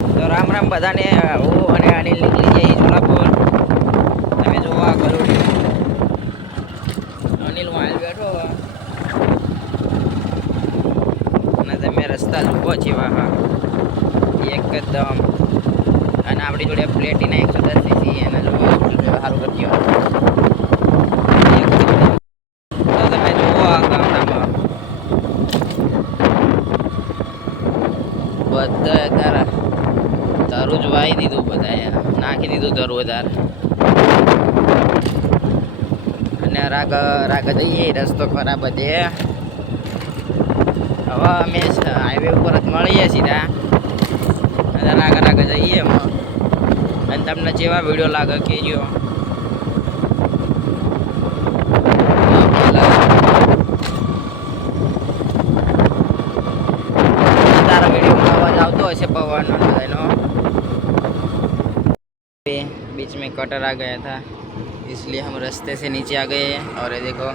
તો રામ રામ બધાને હું અને અનિલ નીકળી જઈએ સોલાપુર તમે જોવા ગલોડી અનિલ વાલ બેઠો અને તમે રસ્તા જુઓ છે હા એકદમ અને આપણી જોડે પ્લેટિના 110 સીસી એને જો સારું કરતી હોય તો તમે જુઓ આ ગામડામાં બધા તારા તારું જ વાઈ દીધું બધા નાખી દીધું તારું વધારે અને રાગ રાગ જઈએ રસ્તો ખરાબ છે હવે અમે હાઈવે ઉપર જ મળીએ સીધા અને રાગ રાગ જઈએ એમાં અને તમને જેવા વિડીયો લાગે કહેજો તારા વિડીયોમાં અવાજ આવતો હશે પવનનો બધાનો बीच में कटर आ गया था इसलिए हम रास्ते से नीचे आ गए हैं और ये देखो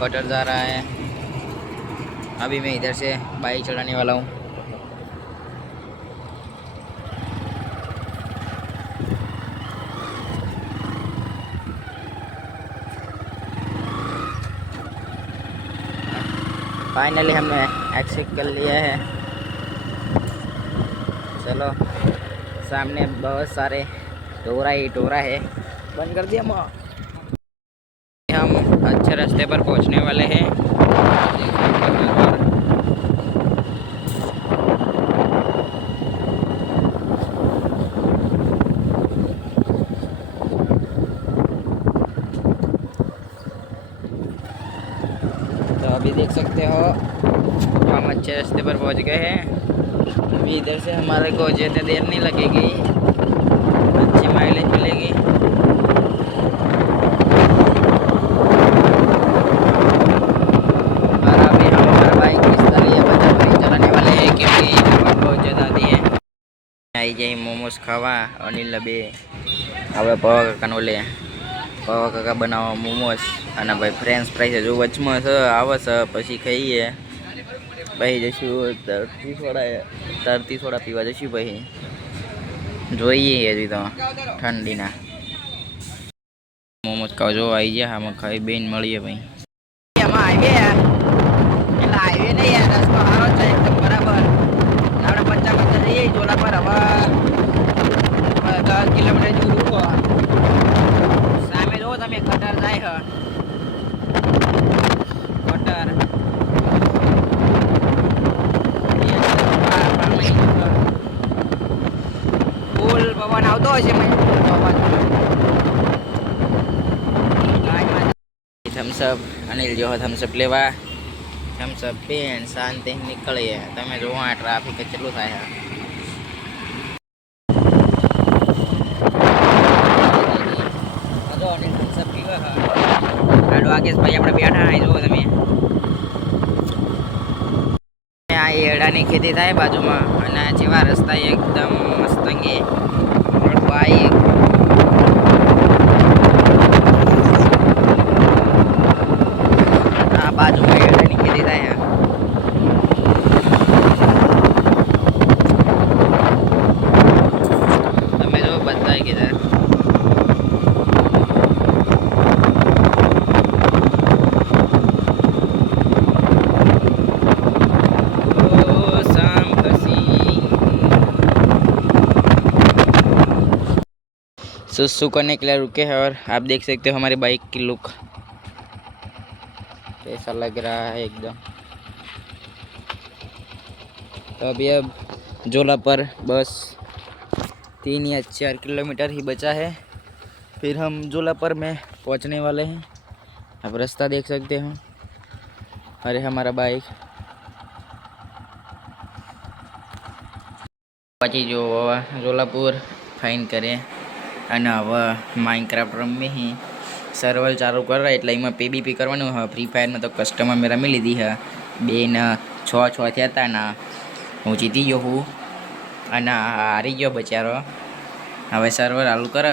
कटर जा रहा है अभी मैं इधर से बाइक चलाने वाला हूँ फाइनली हमने एक्सिट कर लिया है चलो सामने बहुत सारे टोरा ही टोरा है बंद कर दिया हम अच्छे रास्ते पर पहुंचने वाले हैं तो अभी देख सकते हो हम अच्छे रास्ते पर पहुंच गए हैं अभी इधर से हमारे को ज़्यादा देर नहीं लगेगी अच्छी माइलेज मिलेगी और अभी हम हमारा बाइक किस तरह बराबर चलाने वाले हैं क्योंकि हवा बहुत ज़्यादा आती है आई जाए मोमोज खावा अनिल बे હવે પવા કાકાનો લે પવા કાકા બનાવવા મોમોસ અને ભાઈ ફ્રેન્ચ ફ્રાઈસ હજુ વચમાં છે આવે છે પછી ખાઈએ પછી જઈશું તરતી સોડા પીવા જઈશું પછી જોઈએ હજી તો ઠંડીના મોમોસ ખાવા જો આવી ગયા આમાં ખાઈ બેન મળીએ ભાઈ આમાં હાઈવે એટલે હાઈવે નહીં યાર રસ્તો સારો છે એકદમ બરાબર આપણે 50 જઈએ જોલા પર હવે 10 કિલોમીટર જેવું સામે જો તમે કટર જાય કટર ફૂલ પવન આવતો હશે થમ્સઅપ અનિલ જો થમ્સઅપ લેવા થમ્સઅપ પીને શાંતિ નીકળીએ તમે જોવો આ ટ્રાફિક કેટલું થાય ભાઈ આપણે બેઠા જુઓ તમે આ એડાની ખેતી થાય બાજુમાં અને જેવા રસ્તા એકદમ મસ્તંગી બાઈક આ બાજુમાં એડાની ખેતી થાય તમે જો બધા કીધા सुसु करने के लिए रुके हैं और आप देख सकते हो हमारी बाइक की लुक कैसा लग रहा है एकदम तो अभी अब जोला पर बस 3 या 4 किलोमीटर ही बचा है फिर हम जोला पर में पहुंचने वाले हैं आप रास्ता देख सकते हो अरे हमारा बाइक પછી જો જોલાપુર ફાઇન કરે અને હવે માઇનક્રાફ્ટ રમી સર્વર ચાલુ કરે એટલે એમાં પીબીપી કરવાનું હા ફ્રી ફાયરમાં તો કસ્ટમર મેં રમી લીધી હા 2 ને 6 થયા હતા ને હું જીતી ગયો હું અને હારી ગયો બચારો હવે સર્વર ચાલુ કરે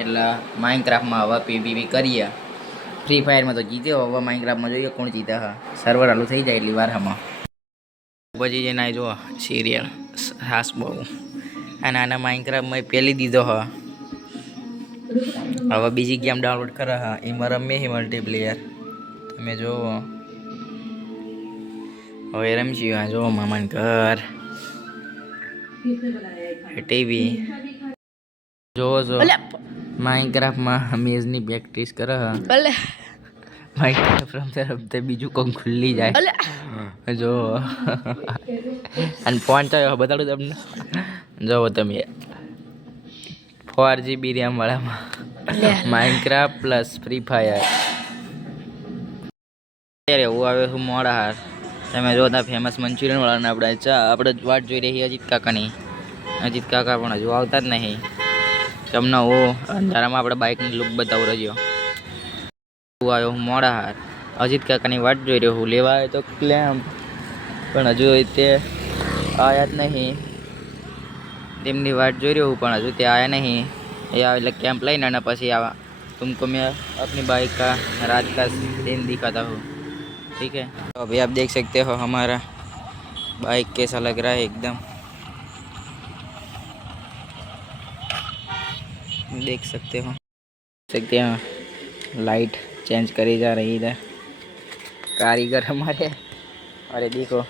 એટલે માઇનક્રાફ્ટમાં હવે પીબીપી કરીએ ફ્રી ફાયરમાં તો જીત્યો હવે માઇનક્રાફ્ટમાં જોઈએ કોણ જીતે હા સર્વર ચાલુ થઈ જાય એટલી વાર હમાં પછી જેને જો સિરિયલ હાસ બહુ અને આના માઇનક્રાફ્ટ મેં પેલી દીધો હ હવે બીજી ગેમ ડાઉનલોડ કરે હા એમાં રમે હી મલ્ટીપ્લેયર તમે જોવો હવે રમશી હા જો મામાન ઘર ટીવી જોવો છો માઇનક્રાફ્ટમાં મેઝની પ્રેક્ટિસ કરે હા માઇનક્રાફ્ટ રમતે રમતે બીજું કોમ ખુલ્લી જાય જો અને ફોન તો બતાડું તમને જોવો તમે 4GB RAM વાળામાં માઇનક્રાફ્ટ પ્લસ ફ્રી ફાયર એવું આવે હું મોડા હાર તમે જોતા ફેમસ મંચુરિયન વાળાને આપણે વાટ જોઈ રહી અજીત કાકાની અજીત કાકા પણ હજુ આવતા જ નહીં તમને હું અંધારામાં આપણે બાઇકની લુક બતાવું રહ્યો હું આવ્યો હું મોડા હાર અજીત કાકાની વાટ જોઈ રહ્યો હું લેવા આવ્યો તો ક્લેમ પણ હજુ તે આવ્યા જ નહીં તેમની વાટ જોઈ રહ્યો હું પણ હજુ તે આવ્યા નહીં એ આવે એટલે कैंप लाइन आना पसी आवा तुमको मैं अपनी बाइक का रात का सीन दिखाता हूँ ठीक है तो अभी आप देख सकते हो हमारा बाइक कैसा लग रहा है एकदम देख सकते हो लाइट चेंज करी जा रही इधर कारीगर हमारे अरे देखो